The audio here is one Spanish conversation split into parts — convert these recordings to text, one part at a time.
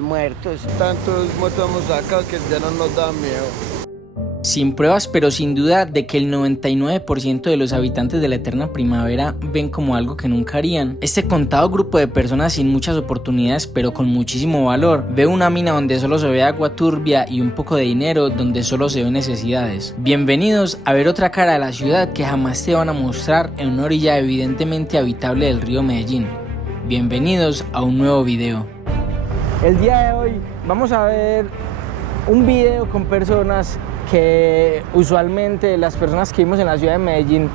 muertos. Tantos muertos acá que ya no nos da miedo. Sin pruebas, pero sin duda de que el 99% de los habitantes de la eterna primavera ven como algo que nunca harían. Este contado grupo de personas sin muchas oportunidades, pero con muchísimo valor, ve una mina donde solo se ve agua turbia y un poco de dinero donde solo se ven necesidades. Bienvenidos a ver otra cara de la ciudad que jamás te van a mostrar en una orilla evidentemente habitable del río Medellín. Bienvenidos a un nuevo video. El día de hoy vamos a ver un video con personas que usualmente las personas que vivimos en la ciudad de Medellín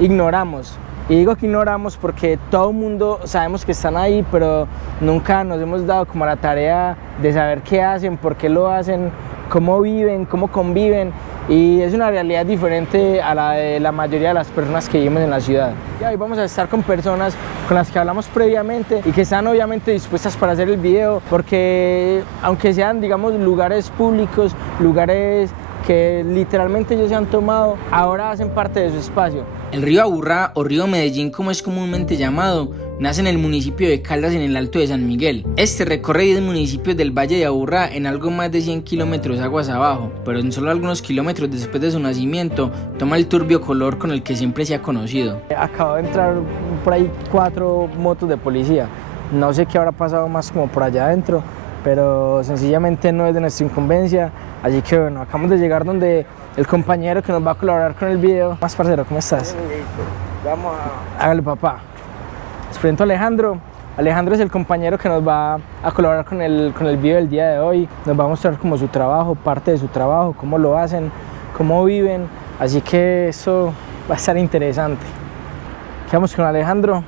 ignoramos. Y digo que ignoramos porque todo el mundo sabemos que están ahí, pero nunca nos hemos dado como la tarea de saber qué hacen, por qué lo hacen, cómo viven, cómo conviven. Y es una realidad diferente a la de la mayoría de las personas que vivimos en la ciudad. Y hoy vamos a estar con personas con las que hablamos previamente y que están obviamente dispuestas para hacer el video, porque aunque sean, digamos, lugares públicos, lugares que literalmente ellos se han tomado, ahora hacen parte de su espacio. El río Aburrá, o río Medellín como es comúnmente llamado, nace en el municipio de Caldas en el Alto de San Miguel. Este recorre 10 municipios del Valle de Aburrá en algo más de 100 kilómetros aguas abajo, pero en solo algunos kilómetros después de su nacimiento toma el turbio color con el que siempre se ha conocido. Acabo de entrar por ahí 4 motos de policía. No sé qué habrá pasado más como por allá adentro, pero sencillamente no es de nuestra incumbencia. Así que bueno, acabamos de llegar donde el compañero que nos va a colaborar con el video. Más parcero, ¿cómo estás? Vamos a... Hágale, papá. Les presento a Alejandro. Alejandro es el compañero que nos va a colaborar con el video del día de hoy. Nos va a mostrar como su trabajo, parte de su trabajo, cómo lo hacen, cómo viven. Así que eso va a estar interesante. Quedamos con Alejandro.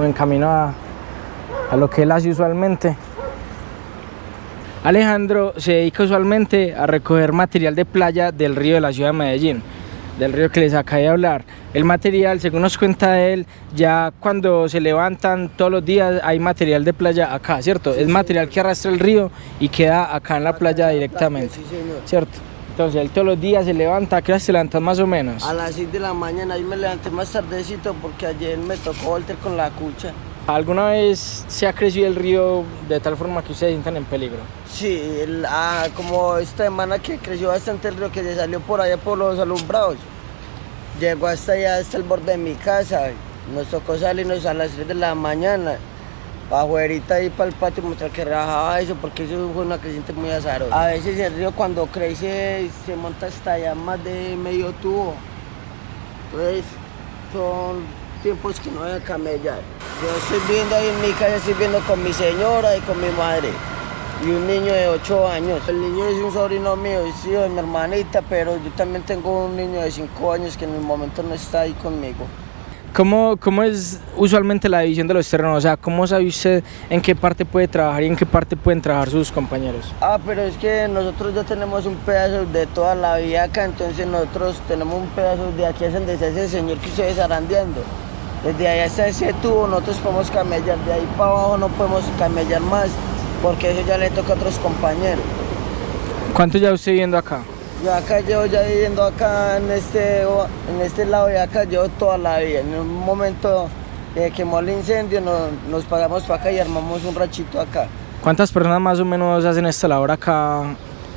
En camino a lo que él hace usualmente. Alejandro se dedica usualmente a recoger material de playa del río de la ciudad de Medellín, del río que les acabé de hablar. El material, según nos cuenta él, ya cuando se levantan todos los días hay material de playa acá, ¿cierto? Sí, es material que arrastra el río y queda acá en la playa directamente, sí, señor. ¿cierto? Entonces él todos los días se levanta. ¿A qué hora se levanta más o menos? A las 6 de la mañana, ahí me levanté más tardecito porque ayer me tocó voltear con la cucha. ¿Alguna vez se ha crecido el río de tal forma que ustedes se sientan en peligro? Sí, como esta semana que creció bastante el río, que se salió por allá por los alumbrados. Llegó hasta allá, hasta el borde de mi casa. Nos tocó salirnos a las 3 de la mañana. Afuerita ahí para el patio, mostrar que rajaba eso, porque eso fue una creciente muy azarosa. A veces el río cuando crece se monta hasta allá más de medio tubo. Entonces son tiempos que no voy a camellar. Yo estoy viviendo ahí en mi casa, estoy viviendo con mi señora y con mi madre. Y un niño de 8 años. El niño es un sobrino mío, es hijo de mi hermanita, pero yo también tengo un niño de 5 años que en el momento no está ahí conmigo. ¿Cómo es usualmente la división de los terrenos? O sea, ¿cómo sabe usted en qué parte puede trabajar y en qué parte pueden trabajar sus compañeros? Pero es que nosotros ya tenemos un pedazo de toda la vida acá, entonces nosotros tenemos un pedazo de aquí, es donde está ese señor que ustedes zarandeando. Desde allá está ese tubo, nosotros podemos camellar, de ahí para abajo no podemos camellar más, porque eso ya le toca a otros compañeros. ¿Cuánto ya usted viviendo acá? Yo acá llevo ya viviendo acá en este lado de acá, llevo toda la vida. En un momento que quemó el incendio nos pasamos para acá y armamos un ranchito acá. ¿Cuántas personas más o menos hacen esta labor acá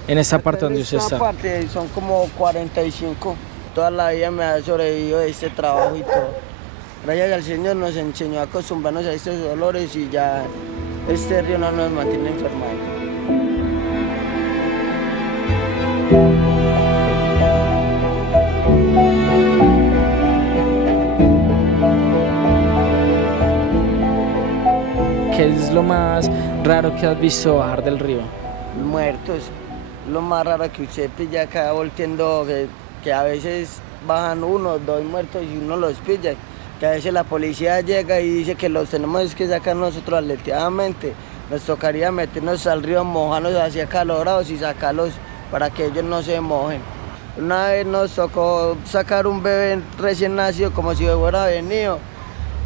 en esta parte donde usted está? En esta parte son como 45. Toda la vida me ha sobrevivido de este trabajo y todo. Gracias al Señor nos enseñó a acostumbrarnos a estos dolores y ya este río no nos mantiene enfermados. ¿Qué es lo más raro que has visto bajar del río? Muertos. Lo más raro que usted pilla acá volteando, que a veces bajan 1 o 2 muertos y uno los pilla. Que a veces la policía llega y dice que los tenemos que sacar nosotros aleteadamente. Nos tocaría meternos al río, mojarnos hacia acalorados y sacarlos para que ellos no se mojen. Una vez nos tocó sacar un bebé recién nacido como si fuera venido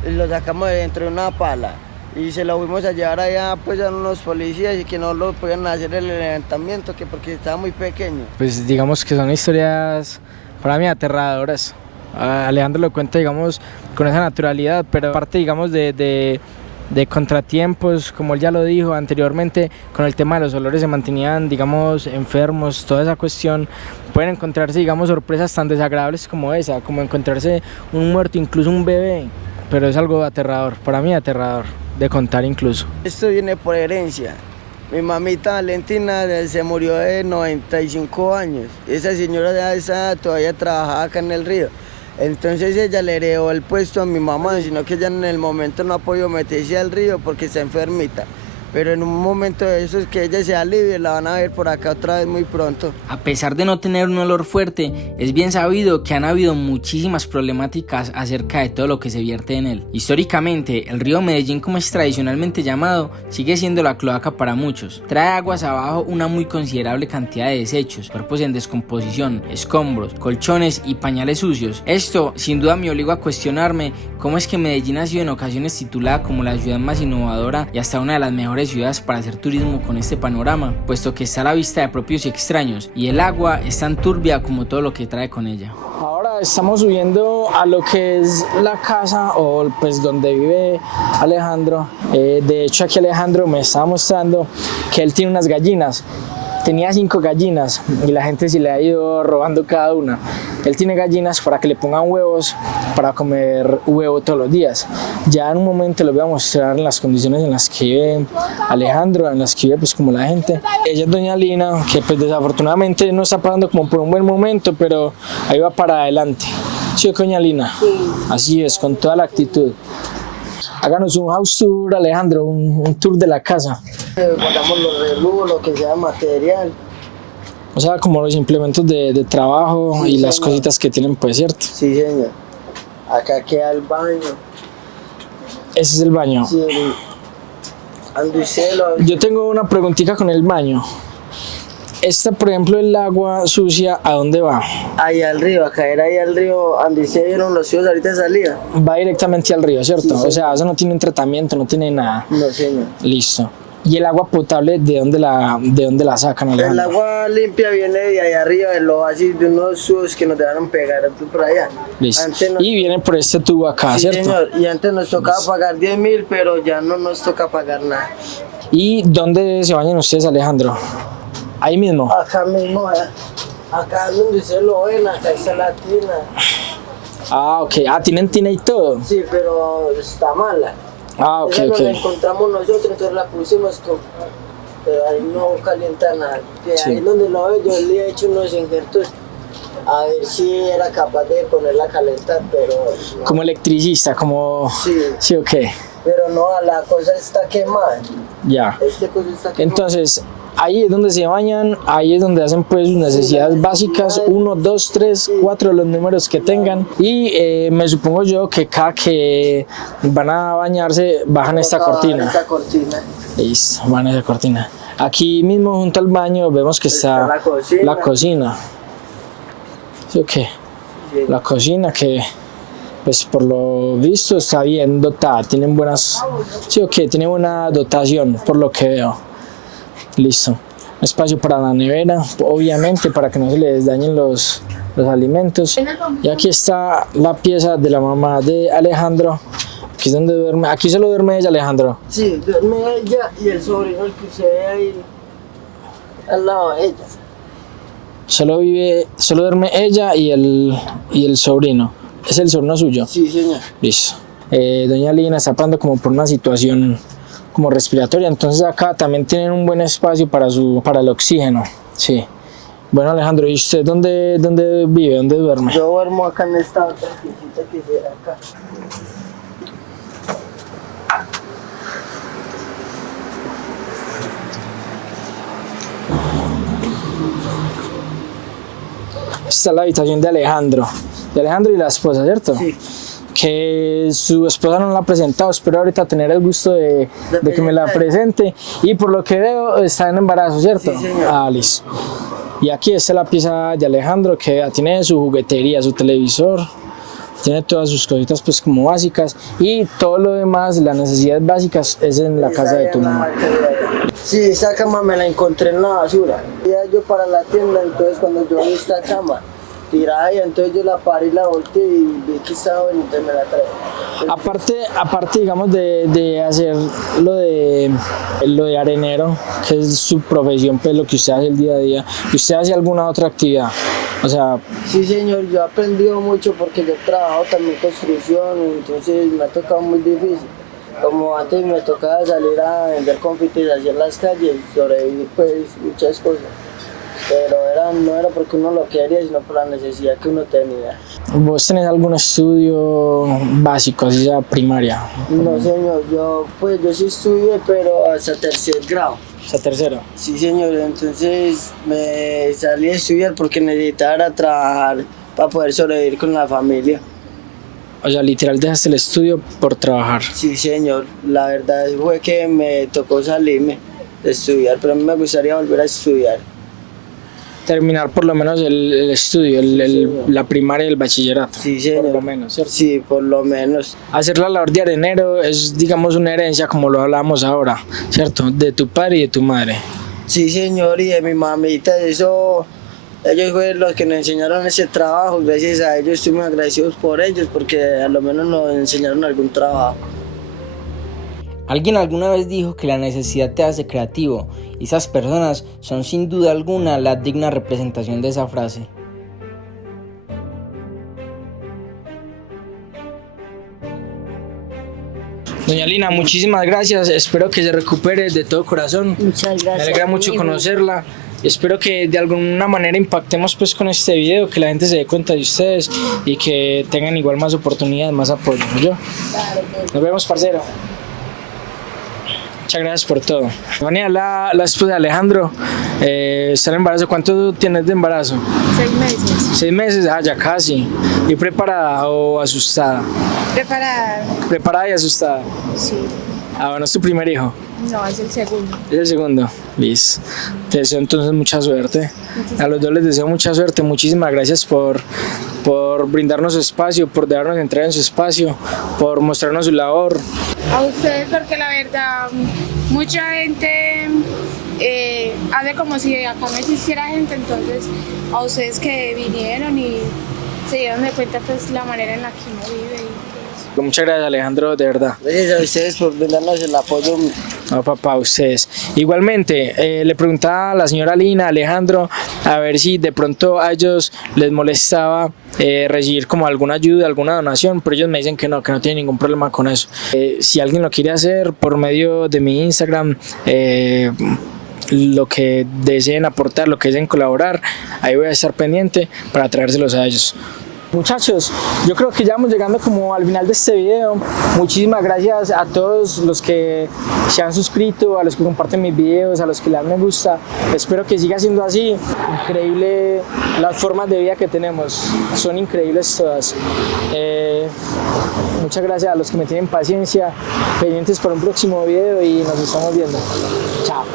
y lo sacamos de dentro de una pala y se lo fuimos a llevar allá pues a unos policías y que no lo podían hacer el levantamiento que porque estaba muy pequeño. Pues digamos que son historias para mí aterradoras. Alejandro lo cuenta, digamos, con esa naturalidad, pero aparte, digamos, de de contratiempos, como él ya lo dijo anteriormente, con el tema de los olores se mantenían, digamos, enfermos, toda esa cuestión. Pueden encontrarse, digamos, sorpresas tan desagradables como esa, como encontrarse un muerto, incluso un bebé, pero es algo aterrador, para mí aterrador, de contar incluso. Esto viene por herencia. Mi mamita Valentina se murió de 95 años. Esa señora ya esa todavía trabajaba acá en el río. Entonces ella le heredó el puesto a mi mamá, sino que ella en el momento no ha podido meterse al río porque está enfermita. Pero en un momento de esos que ella se alivie, la van a ver por acá otra vez muy pronto. A pesar de no tener un olor fuerte, es bien sabido que han habido muchísimas problemáticas acerca de todo lo que se vierte en él. Históricamente, el río Medellín, como es tradicionalmente llamado, sigue siendo la cloaca para muchos. Trae aguas abajo una muy considerable cantidad de desechos, cuerpos en descomposición, escombros, colchones y pañales sucios. Esto, sin duda, me obliga a cuestionarme cómo es que Medellín ha sido en ocasiones titulada como la ciudad más innovadora y hasta una de las mejores ciudades para hacer turismo con este panorama, puesto que está a la vista de propios y extraños y el agua es tan turbia como todo lo que trae con ella. Ahora estamos subiendo a lo que es la casa o pues donde vive Alejandro. De hecho aquí Alejandro me estaba mostrando que él tiene unas gallinas. Tenía 5 gallinas y la gente se le ha ido robando cada una. Él tiene gallinas para que le pongan huevos, para comer huevo todos los días. Ya en un momento les voy a mostrar las condiciones en las que vive Alejandro, en las que vive pues como la gente. Ella es doña Lina, que pues desafortunadamente no está pasando como por un buen momento, pero ahí va para adelante. ¿Sí, doña Lina? Sí. Así es, con toda la actitud. Háganos un house tour, Alejandro, un tour de la casa. Guardamos los relujos, lo que sea material. O sea, como los implementos de trabajo sí, y las cositas que tienen, pues, ¿cierto? Sí, señor. Acá queda el baño. ¿Ese es el baño? Sí, Andicelo. Yo tengo una preguntita con el baño. Esta, por ejemplo, el agua sucia, ¿a dónde va? Ahí al río, a caer ahí al río, donde se dieron los ríos ahorita de salida. Va directamente al río, ¿cierto? Sí, o sea, eso no tiene un tratamiento, no tiene nada. No, señor. Listo. ¿Y el agua potable, de dónde la sacan, Alejandro? El agua limpia viene de allá arriba, del oasis, de unos subos que nos dejaron pegar por allá. Listo. Y viene por este tubo acá, sí, ¿cierto? Señor. Y antes nos tocaba pagar 10.000, pero ya no nos toca pagar nada. ¿Y dónde se bañan ustedes, Alejandro? Ahí mismo. Acá mismo, acá donde se lo ven, acá está la tina. Ah, ok. Ah, ¿tienen tina y todo? Sí, pero está mala. Ah, ok, esa ok. la encontramos nosotros, entonces la pusimos con... Pero ahí no calienta nada. Sí. Ahí donde lo veo, yo le he hecho unos injertos a ver si era capaz de ponerla a calentar, pero... No. Como electricista, como... Sí. Sí, ok. Pero no, la cosa está quemada. Ya. Este cosa está quemada. Entonces... ahí es donde se bañan, ahí es donde hacen pues sus necesidades básicas, 1, 2, 3, 4 los números que tengan y me supongo yo que cada que van a bañarse bajan esta cortina. Esta cortina. Listo, van a esa cortina. Aquí mismo junto al baño vemos que está la cocina. ¿Sí o qué? Sí. La cocina que pues por lo visto está bien dotada, tienen buenas, sí o qué, tiene buena dotación por lo que veo. Listo, espacio para la nevera, obviamente para que no se les dañen los alimentos. Y aquí está la pieza de la mamá de Alejandro. Aquí es donde duerme, aquí solo duerme ella, Alejandro. Sí, duerme ella y el sobrino el que se ve ahí al lado de ella. Solo duerme ella y el sobrino. ¿Es el sobrino suyo? Sí, señor. Listo. Doña Lina está pasando como por una situación como respiratoria, entonces acá también tienen un buen espacio para el oxígeno. Sí. Bueno, Alejandro, ¿y usted dónde vive? ¿Dónde duerme? Yo duermo acá en esta otra piecita que se ve acá. Esta es la habitación de Alejandro y la esposa, ¿cierto? Sí. Que su esposa no la ha presentado, espero ahorita tener el gusto de que me la presente y por lo que veo está en embarazo, ¿cierto? Sí, señor. Ah, listo. Y aquí está la pieza de Alejandro que tiene su juguetería, su televisor, tiene todas sus cositas pues como básicas y todo lo demás, las necesidades básicas es en la casa de tu mamá. Sí, esa cama me la encontré en la basura. Iba yo para la tienda, entonces cuando yo vi esta cama, tirada y entonces yo la paré y la volteé y vi que estaba buena, entonces me la traje. Aparte digamos, de hacer lo de arenero, que es su profesión, pues lo que usted hace el día a día, ¿usted hace alguna otra actividad? O sea, Sí, señor, yo he aprendido mucho porque yo he trabajado también en construcción, entonces me ha tocado muy difícil. Como antes me tocaba salir a vender confites hacia las calles, sobrevivir pues muchas cosas. Pero no era porque uno lo quería, sino por la necesidad que uno tenía. ¿vos tenés algún estudio básico, así sea primaria? No, señor, yo sí estudié, pero hasta tercer grado. O sea, tercero. Sí, señor, entonces me salí a estudiar porque necesitaba trabajar para poder sobrevivir con la familia. O sea, literal dejaste el estudio por trabajar. Sí, señor, la verdad fue que me tocó salirme de estudiar, pero a mí me gustaría volver a estudiar. Terminar por lo menos el estudio, la primaria y el bachillerato. Sí, señor. Por lo menos, ¿cierto? Sí, por lo menos. Hacer la labor de arenero es, digamos, una herencia, como lo hablamos ahora, ¿cierto? De tu padre y de tu madre. Sí, señor, y de mi mamita, eso, ellos fueron los que nos enseñaron ese trabajo, gracias a ellos estoy muy agradecidos por ellos, porque a lo menos nos enseñaron algún trabajo. Alguien alguna vez dijo que la necesidad te hace creativo, y esas personas son sin duda alguna la digna representación de esa frase. Doña Lina, muchísimas gracias, espero que se recupere de todo corazón. Muchas gracias. Me alegra mucho amigo. conocerla. Espero que de alguna manera impactemos pues con este video, que la gente se dé cuenta de ustedes y que tengan igual más oportunidades, más apoyo, ¿no? Yo. Nos vemos, parcero. Muchas gracias por todo. Vania, la esposa de Alejandro, está en embarazo. ¿Cuánto tienes de embarazo? 6 meses. 6 meses, ya casi. ¿Y preparada o asustada? Preparada. Preparada y asustada. Sí. Bueno, es tu primer hijo. No, es el segundo. Es el segundo. Liz. Te deseo entonces mucha suerte. A los dos les deseo mucha suerte. Muchísimas gracias por brindarnos su espacio, por dejarnos entrar en su espacio, por mostrarnos su labor. A ustedes, porque la verdad, mucha gente hace como si acá no existiera gente, entonces a ustedes que vinieron y se dieron de cuenta pues la manera en la que uno vive. Muchas gracias, Alejandro, de verdad. Gracias a ustedes por brindarnos el apoyo. No, papá, ustedes. Igualmente, le preguntaba a la señora Lina, Alejandro, a ver si de pronto a ellos les molestaba recibir como alguna ayuda, alguna donación, pero ellos me dicen que no tienen ningún problema con eso. Si alguien lo quiere hacer por medio de mi Instagram, lo que deseen aportar, lo que deseen colaborar, ahí voy a estar pendiente para traérselos a ellos. Muchachos, yo creo que ya vamos llegando como al final de este video. Muchísimas gracias a todos los que se han suscrito, a los que comparten mis videos, a los que le dan me gusta. Espero que siga siendo así. Increíble las formas de vida que tenemos, son increíbles todas. Muchas gracias a los que me tienen paciencia, pendientes para un próximo video y nos estamos viendo. Chao.